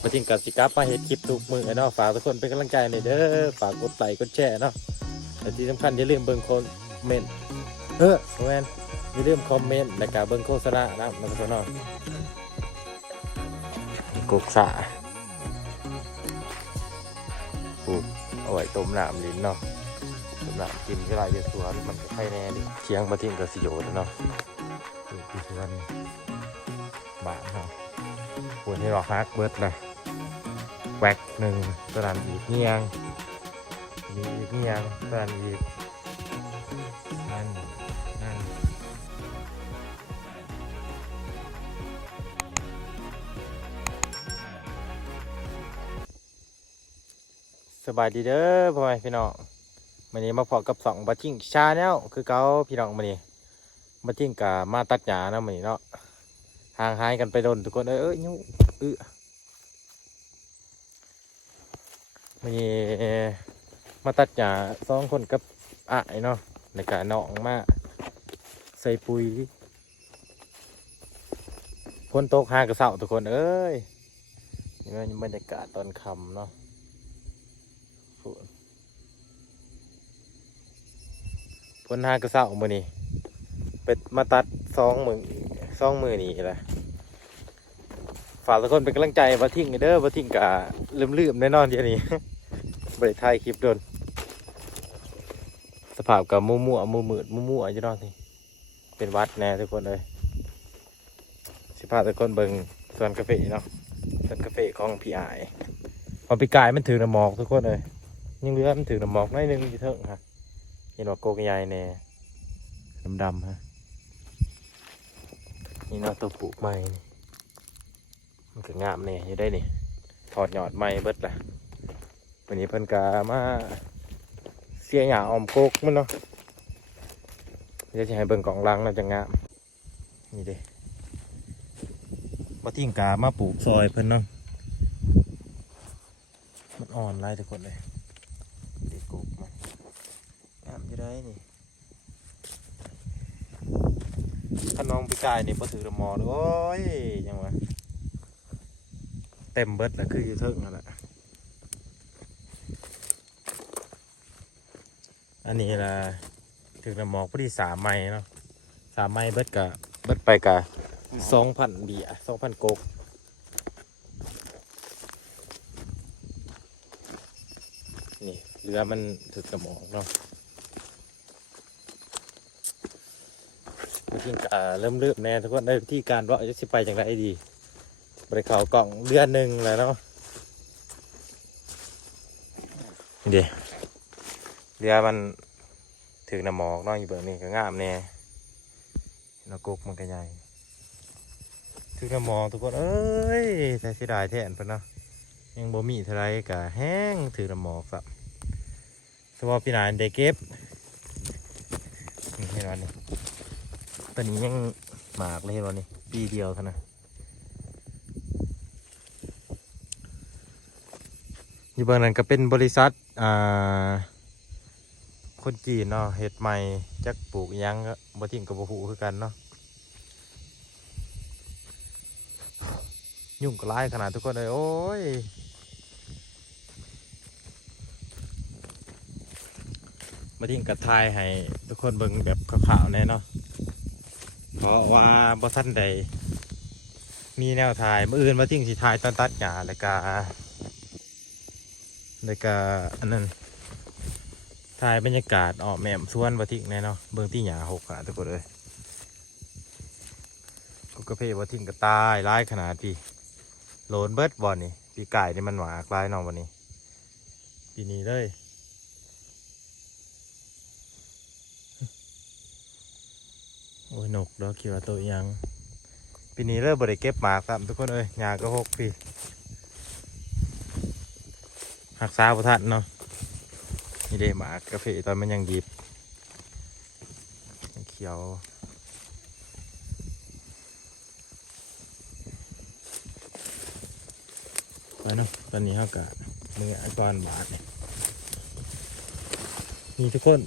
มาทิ้งกับสิกลับมาเห็นคลิปทุกมือเนาะฝากทุกคนเป็นกำลังใจหน่อยเด้อฝากกดไลค์กดแชร์เนาะแต่ที่สำคัญอย่าลืมเบิ่งคอมเมนต์แมนอย่าลืมคอมเมนต์และก็เบิ่งโฆษณานะมันก็เนาะกุกสะปลูกเอาไว้ต้มน้ำลิ้นเนาะต้มน้ำกินเวลาเยอะตัวมันก็ไข่แน่ดิเชียงมาทิ้งกับสิโยนเนาะอีกวันบ้านเนาะปวดให้เราฮักเบิดเลยแวกหนึ่งตอนนั้นอีกเงียงมีอีกเงียงตอนนั้นอีกนั่นสบายดีเด้อพ่อแม่พี่น้องวันนี้มาพอกับ2บัตจิ้งชาแนลคือเก่าพี่น้องวันนี้บัตจิ้งกับมาตัดหญ้านะวันนี้เนาะห่างหายกันไปโดนทุกคนยุ่งวันนี้มาตัดหญ้า2คนกับอ้ายเนาะในการน้องมาใส่ปุ๋ยฝนตกหากระเสาทุกคนนี่มันบรรยากาศตอนค่ำเนาะฝนหากระเสามื้อนี้เป็ดมาตัด2 มื้อนี่แหละฝากทุกคนเป็นกำลังใจว่าทิ้งเด้อว่าทิ้งกะลืมแน่นอนเดี๋ยวนี้ บริถ่ายคลิปโดนสภาพกับมัวอยู่เนาะนี่เป็นวัดแน่ทุกคนเลยสิพาทุกคนเบิ่งสวนกาแฟเนาะสวนกาแฟของพี่อายพอปีกายมันถือน้ำหมอกทุกคนเลยยังเหลือมันถือน้ำหมอกน้อยนึงอยู่เถิงฮะเห็นว่าโกกใหญ่แน่ดำฮะนี่เนาะตัวปลูกใหม่นี่มันก็งามแน่อยู่ได้นี่ถอดยอดใหม่เบิดละวันนี้เพิ่นกามาเสียหญ้าออมโกกมันเนาะเดี๋ยวจะให้เบิ่งกล่องลังน่าจะงามนี่เด้มาทิ้งกามาปลูกซอยเพิ่นเนาะมันอ่อนไรทุกคนเลยเด็กกุกมันงามอยู่ได้นี่ถ้าน้องพี่กายนี่พอถือระมอโอ้ยยังวะเต็มเบิดแล้วคืออยู่เทิงนั่นแหละอันนี้ล่ะถือระมอพอดี3 ไม้เนาะ3 ไม้เบิดไปกะ2,000 เบียร์2,000 โกกนี่เรือมันถึกกระหมอกเนาะจริงเริ่มแน่ทุกคนได้ที่การว่าจะสิไปอย่างไรดีบริเขากล่องเดือนหนึ่งแล้วเนาะนี่ดิเรือมันถึงน้ำหมอกเนาะอยู่เบอร์นี้ก็งามแน่แล้วกุกมันก็ใหญ่ถึงน้ำหมอกทุกคนแต่เสียดายแทนเพิ่นเนาะยังบ่มีเท่าไรก็แห้งถึงน้ำหมอกครับสวอปีนานได้เก็บนี่เห็นวันนี้ตอนนี้ยังหมากเลยเห็นวันนี้ปีเดียวเท่านั้นอยู่เบอร์นั้นก็เป็นบริษัทคนจีนเนาะเห็ดใหม่จักปลูกยังก็บ่ทิ้งกับบ่ฮู้คือกันเนาะยุ่งก็หลายขนาดทุกคนเลยโอ้ยมาทิ้งกระทายให้ทุกคนเบิ่งแบบขาวๆแน่เนาะเพราะว่าบ่ทันใดมีแนวถ่ายมื้ออื่นมาทิ้งสิถ่ายตอนตัดหญ้าแล้วก็อันนั้นถ่ายบรรยากาศแหม่มสวนบ่ทิ้งแน่เนาะเบิ่งที่หญ้าหกขนาดทุกคนเลยกุกระเพบ่ทิ้งก็ตายหลายขนาดพี่โหลนเบิดบ่นี่ปีไก่นี่มันหวากหลายเนาะวันนี้ปีนี้เลยโอ้ยนกดอกเขียวตัวยังปีนี้เริ่มบริเก็บหมากครับทุกคนหญ้าก็หกพี่หักษาประทัดเนาะนี่เด้หมากกาแฟตอนมันยังหยิบเขียวไปเนาะตอนนี้เขากะมือก้อนบาทนี่ทุกคน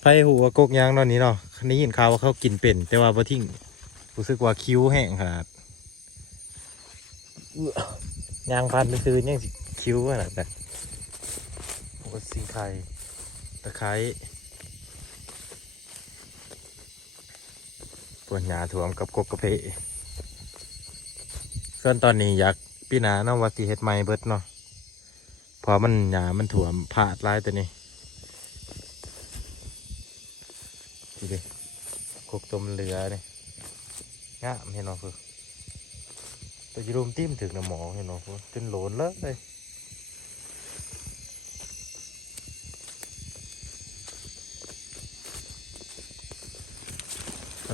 ไผ่หัวกกยางตอนนี้เนาะคันนี้ยินข่าวว่าเขากินเป็นแต่ว่าพอทิ้งรู้สึกว่าคิ้วแห้งขนาด ยางพันไปซื้อยังสิคิ้วขนาดนั้นโอ้สิงไข่ตะไคร้ปวดหญ้าถ่วมกับกกกระเพาะส่วนตอนนี้อยากพี่นาเนาะว่าสิเฮ็ดใหม่เบิดเนาะเพอมันหญ้ามันถ่วมพลาดหลายตัวนี้ทีเดียวกกตัวมันเหลือเนี่ยงามเห็นเนาะคือตัวจะรุมติ้มถึงน้ำหมองเห็นเนาะคือจนโหลนเลย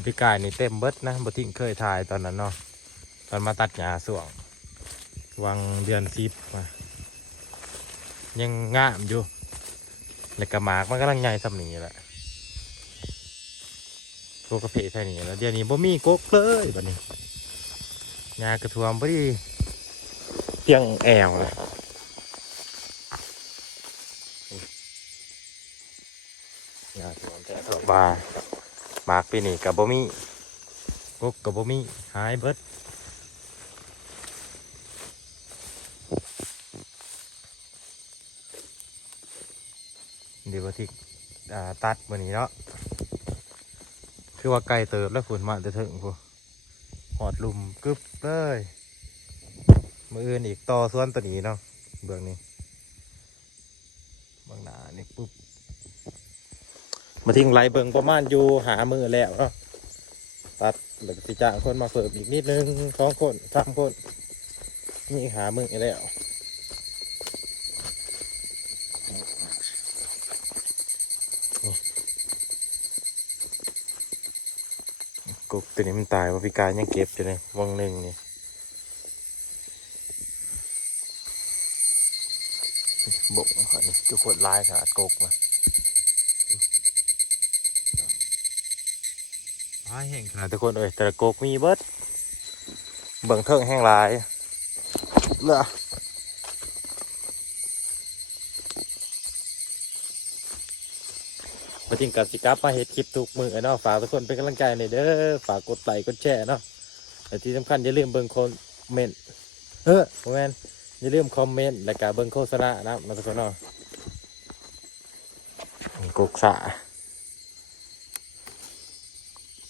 พี่กายนี่เต็มเบิดนะบ่ทิ้งเคยถ่ายตอนนั้นเนาะตอนมาตัดหญ้าส่วงวังเดือน10มายังงามอยู่แล้วก็หมากมันกำลังใหญ่สำนีแหละกกกระเพาะใช่นี่แล้วเดี๋ยวนี้บ่มีกกเลยบัดนี้หญ้ากระท่วมพอดีเพียงแอวเลยหญ้าท่วมแต่ก็ว่าหมากปีนี้กับบ่มีกกกับบ่มีหายเบิดเดี๋ยวที่ตัดมื้อนี้เนาะคือว่าไกลเติบแล้วฝนมาจะถึงพูหอดลุมกึบเลยมืออื่นอีกต่อส่วนตัวนี้เนาะเบื้องนี้เบื้องหน้านี่ปุ๊บมาทิ้งไรเบื้องประมาณอยู่หามือแล้วเนาะตัดแล้วก็สิจ้างคนมาเพิ่มอีกนิดนึง2 คน3 คนนี่หามือแล้วกุ๊กตัวนี้มันตายว่าพิการยังเก็บอยู่เลยวังหนึ่งนี่บกค่ะนี่จุกขวดลายขาดกกมาลายแห้งขาดทุกคนเอ้ยแต่ละกกมีเบิดเบิ่งเทิงแห้งลายเลอะมาทิ้งกับสิกับมาเฮ็ดคลิปทุกมือเนาะฝากทุกคนเป็นกำลังใจหน่อยเด้อฝากกดไลค์กดแชร์เนาะแต่ที่สำคัญอย่าลืมเบิ่งคอมเมนต์โมเมนต์อย่าลืมคอมเมนต์และก็เบิ่งโฆษณานะมาทุกคนเนาะกกสะ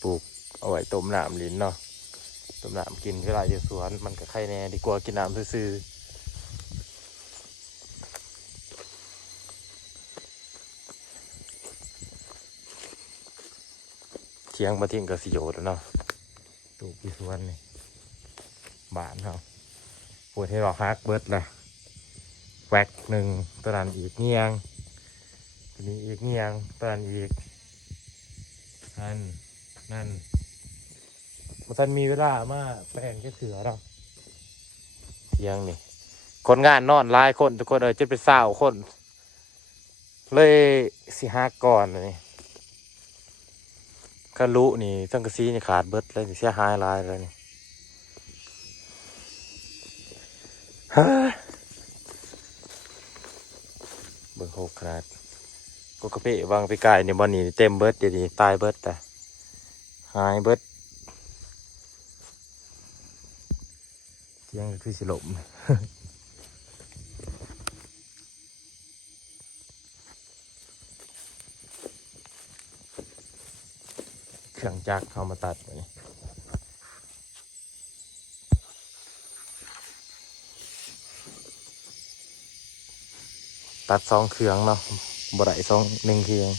ปลูกเอาไว้ต้มน้ำลิ้นเนาะต้มน้ำกินเวลาอยู่สวนมันก็ไข่แน่ดีกว่ากินน้ำซื่อเที่ยงมาทิ้งกับสิโยดแล้วเนาะปลูกอยู่สวนนี่บ้านเขาปวดให้เราฮักเบิดละแวกหนึ่งตัวนั้นอีกเงียงตัวนี้อีกเงียงตัวนั้นอีกนั่นมันมีเวลามาแปลงแค่เถื่อเราเที่ยงนี่คนงานนอนหลายคนทุกคนจะเป็นสาวคนเลยสิฮักก่อนนี่ก็รู้นี่สังกะสีนี่ขาดเบิดเลยเสียหายหลายเลยนี่ฮะเบิ่งโหกขนาดก็กระเพาะวางไปไกลในบ่อนี่เต็มเบิดเดี๋ยวนี้ตายเบิดแต่หายเบิดเที่ยงคือสิลมเครื่องจักรเข้ามาตัดไปตัด2 เครื่องเนาะบ่ได้1 เครื่อง